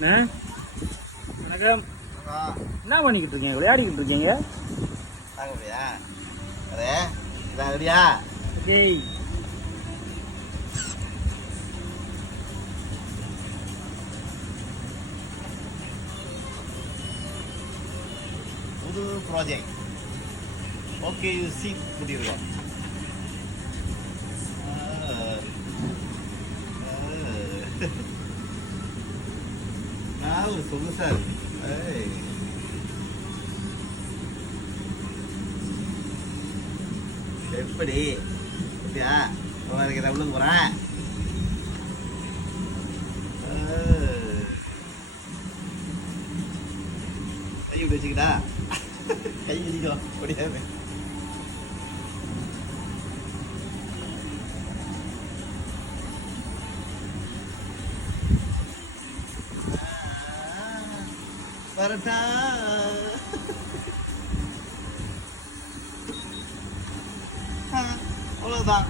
வணக்கம். என்ன பண்ணிக்கிட்டு இருக்கீங்க? விளையாடிக்கிட்டு இருக்கீங்க? புது ப்ராஜெக்ட். ஓகே, இது சீட் கூட்டியிருக்கோம். ஒரு சொகுசா இருக்கு. எப்படி அப்படியா உள்ளுக்கு போறேன். கை விட்டு வச்சுக்கிட்டா கை விதிக்கோ முடியாது. வரட்டா அவ்வளவுதான்.